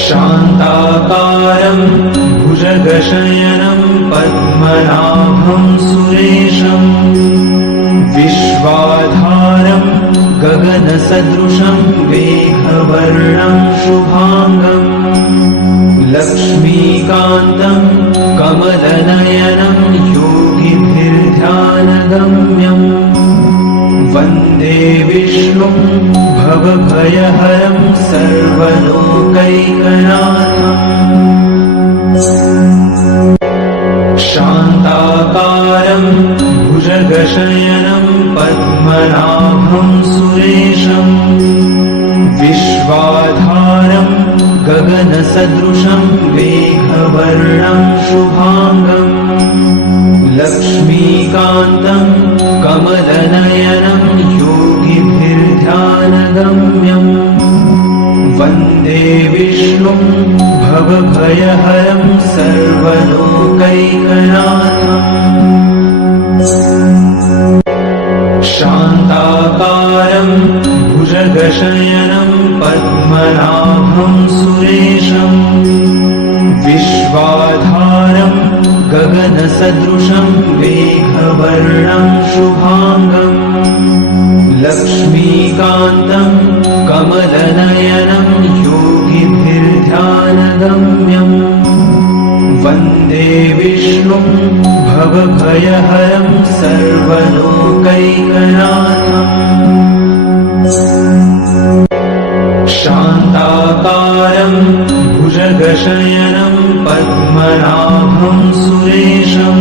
शान्ताकारं भुजगशयनं पद्मनाभं सुरेशं विश्वाधारं गगनसदृशं मेघवर्णं शुभांगं लक्ष्मीकान्तं कमलनयनं योगिभिर्ध्यानगम्यं वन्दे विष्णुं भवभयहरं सर्वलोकैकनाथम् शान्ताकारं भुजगशयनं पद्मनाभं सुरेशं विश्वाधारं गगनसदृशं मेघवर्णं शुभांगं लक्ष्मीकान्तं कमलनयनं योगिभिर्ध्यानगम्यं वन्दे विष्णुं भवभयहरं सर्वलोकैकनाथम् शान्ताकारं भुजगशयनं पद्मनाभं सुरेशं विश्वाधारं गगनसदृशं मेघवर्णं शुभांगं लक्ष्मीकान्तं कमलनयनं योगिभिर्ध्यानगम्यं वन्दे विष्णुं भवभयहरं सर्वलोकैकनाथम् शान्ताकारं भुजगशयनं पद्मनाभं सुरेशं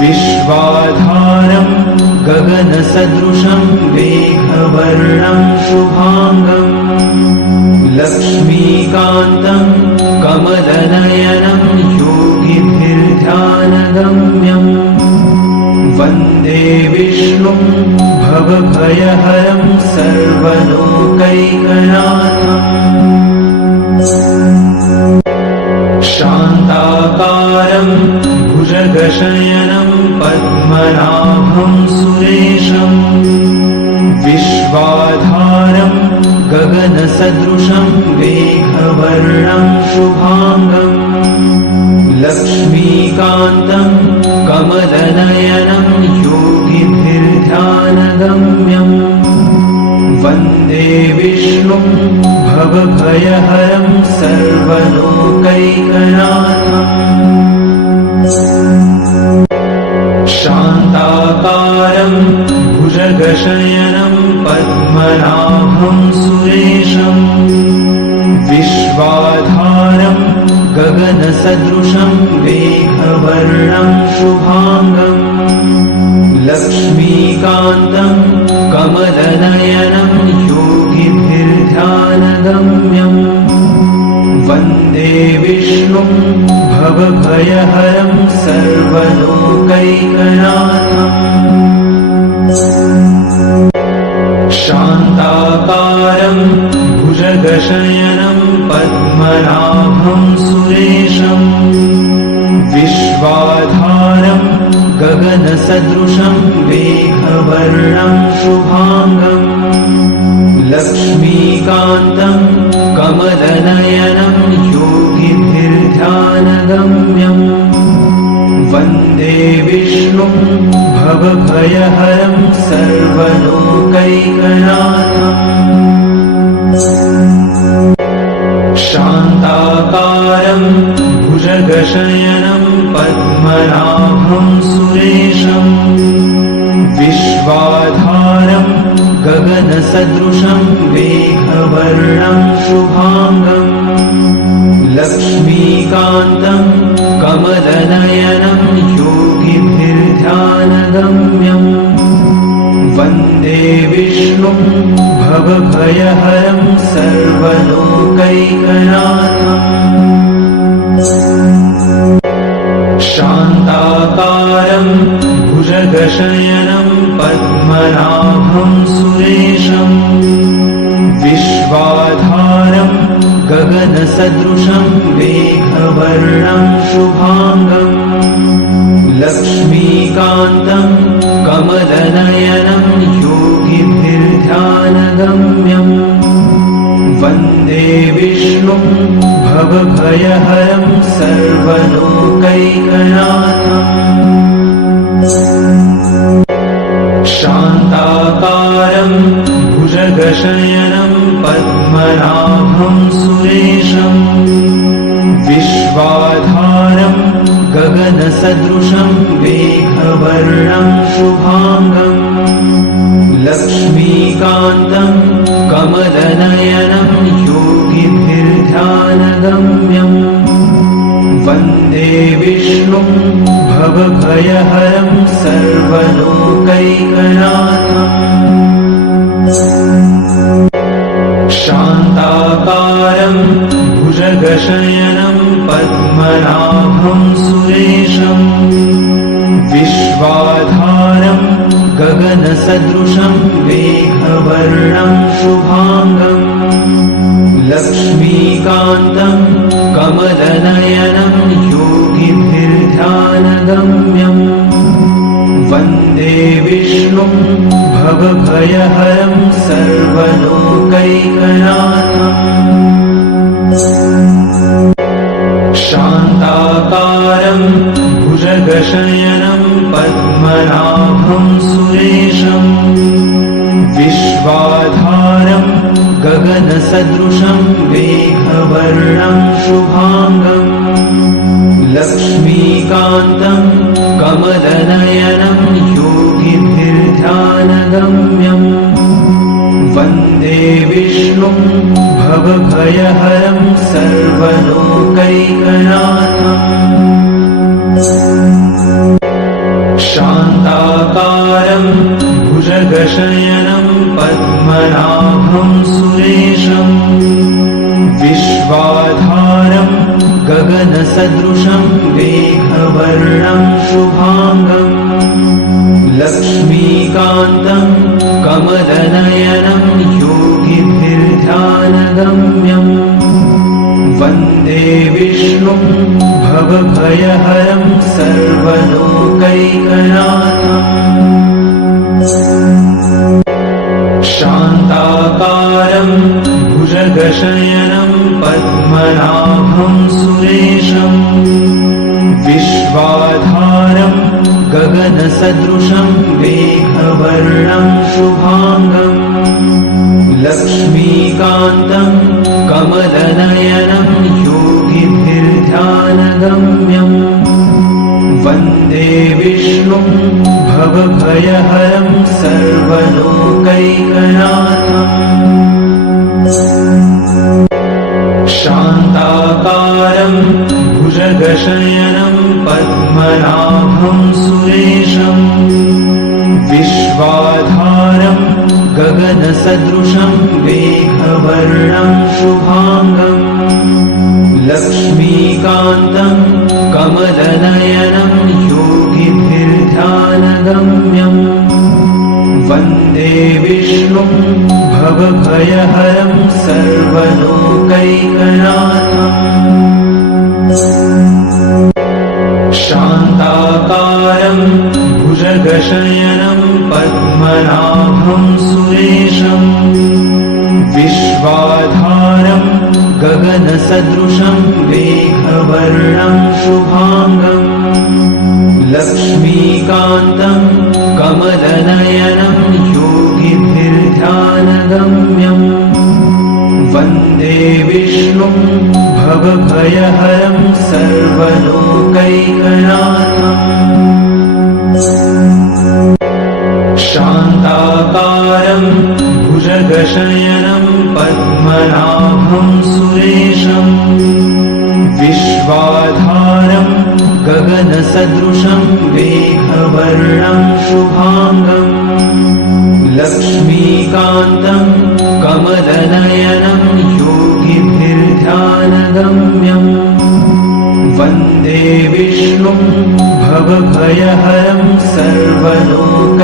विश्वाधारं गगनसदृशं मेघवर्णं शुभांगं लक्ष्मीकान्तं कमलनयनं योगिभिर्ध्यानगम्यं वन्दे विष्णुं भवभयहरं सर्वलोकैकनाथम् शान्ताकारं भुजगशयनं पद्मनाभं सुरेशं विश्वाधारं गगनसदृशं मेघवर्णं शुभांगं लक्ष्मीकान्तं कमलनयनं योगिभिर्ध्यानगम्यं वन्दे विष्णुं भवभयहरं सर्वलोकैकनाथम् शान्ताकारं भुजगशयनं पद्मनाभं सुरेशं विश्वाधारं गगनसदृशं मेघवर्णं शुभांगं लक्ष्मीकान्तं कमलनयनं योगिभिर्ध्यानगम्यं वन्दे विष्णुं भवभयहरं सर्वलोकैकनाथम् शान्ताकारं भुजगशयनं पद्मनाभं सुरेशं विश्वाधारं गगनसदृशं मेघवर्णं शुभांगं लक्ष्मीकान्तं कमलनयनं योगिभिर्ध्यानगम्यं वन्दे विष्णुं भवभयहरं सर्वलोकैकनाथम् शान्ताकारं भुजगशयनं पद्मनाभं सुरेशं विश्वाधारं गगनसदृशं मेघवर्णं शुभांगं लक्ष्मीकान्तं कमलनयनं योगिभिर्ध्यानगम्यं वन्दे विष्णुं भवभयहरं सर्वलोकैकनाथम् शान्ताकारं भुजगशयनं पद्मनाभं सुरेशं विश्वाधारं गगनसदृशं मेघवर्णं शुभांगं लक्ष्मीकान्तं कमलनयनं योगिभिर्ध्यानगम्यं वन्दे विष्णुं भवभयहरं सर्वलोकैकनाथम् शान्ताकारं भुजगशयनं पद्मनाभं सुरेशम् विश्वाधारं गगनसदृशं मेघवर्णं शुभाङ्गम् लक्ष्मीकान्तं कमलनयनं योगिभिर्ध्यानगम्यम् वन्दे विष्णुं भवभयहरं सर्वलोकैकनाथम् शान्ताकारं भुजगशयनं पद्मनाभं सुरेशम् विश्वाधारं गगनसदृशं मेघवर्णं शुभाङ्गम् लक्ष्मीकान्तं कमलनयनं योगिभिर्ध्यानगम्यम् वन्दे विष्णुं भवभयहरं सर्वलोकैकनाथम् शान्ताकारं भुजगशयनं पद्मनाभं सुरेशम् विश्वाधारं गगनसदृशं मेघवर्णं शुभाङ्गम् लक्ष्मीकान्तं कमलनयनं योगिभिर्ध्यानगम्यम् वन्दे विष्णुं भवभयहरं सर्वलोकैकनाथम् शान्ताकारं भुजगशयनं पद्मनाभं सुरेशम् विश्वाधारं गगनसदृशं मेघवर्णं शुभाङ्गम् लक्ष्मीकान्तं कमलनयनं योगिभिर्ध्यानगम्यम् वन्दे विष्णुं भवभयहरं सर्वलोकैकनाथम् शान्ताकारं भुजगशयनं पद्मनाभं सुरेशम् विश्वाधारं गगनसदृशं मेघवर्णं शुभाङ्गम् लक्ष्मीकान्तं कमलनयनं योगिभिर्ध्यानगम्यम् वन्दे विष्णुं भवभयहरं सर्वलोकैकनाथम् शान्ताकारं भुजगशयनं पद्मनाभं सुरेशम् विश्वाधारं गगनसदृशं मेघवर्णं शुभाङ्गम् लक्ष्मीकान्तं कमलनयनं योगिभिर्ध्यानगम्यम् वन्दे विष्णुं भवभयहरं सर्वलोकैकनाथम् शान्ताकारं भुजगशयनं पद्मनाभं सुरेशम् विश्वाधारं गगनसदृशं मेघवर्णं शुभाङ्गम् लक्ष्मीकान्तं कमलनयनं योगिभिर्ध्यानगम्यम् वन्दे विष्णुं भवभयहरं सर्वलोकैकनाथम् शान्ताकारं भुजगशयनं पद्मनाभं सुरेशम् विश्वाधारं गगनसदृशं मेघवर्णं शुभाङ्गम् लक्ष्मीकान्तं कमलनयनं योगिभिर्ध्यानगम्यम् वन्दे विष्णुं भवभयहरं सर्वलोकैकनाथम्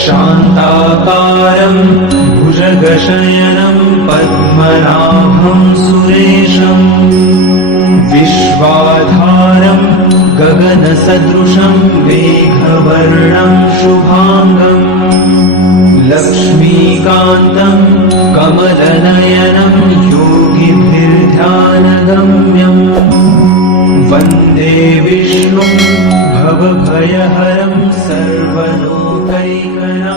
शान्ताकारं भुजगशयनं पद्मनाभं सुरेशम् विश्वाधारं गगनसदृशं मेघवर्णं शुभाङ्गम् लक्ष्मीकान्तं कमलनयनं योगिभिर्ध्यानगम्यम् वन्दे विष्णुं भवभयहरं सर्वलोकैकनाथम्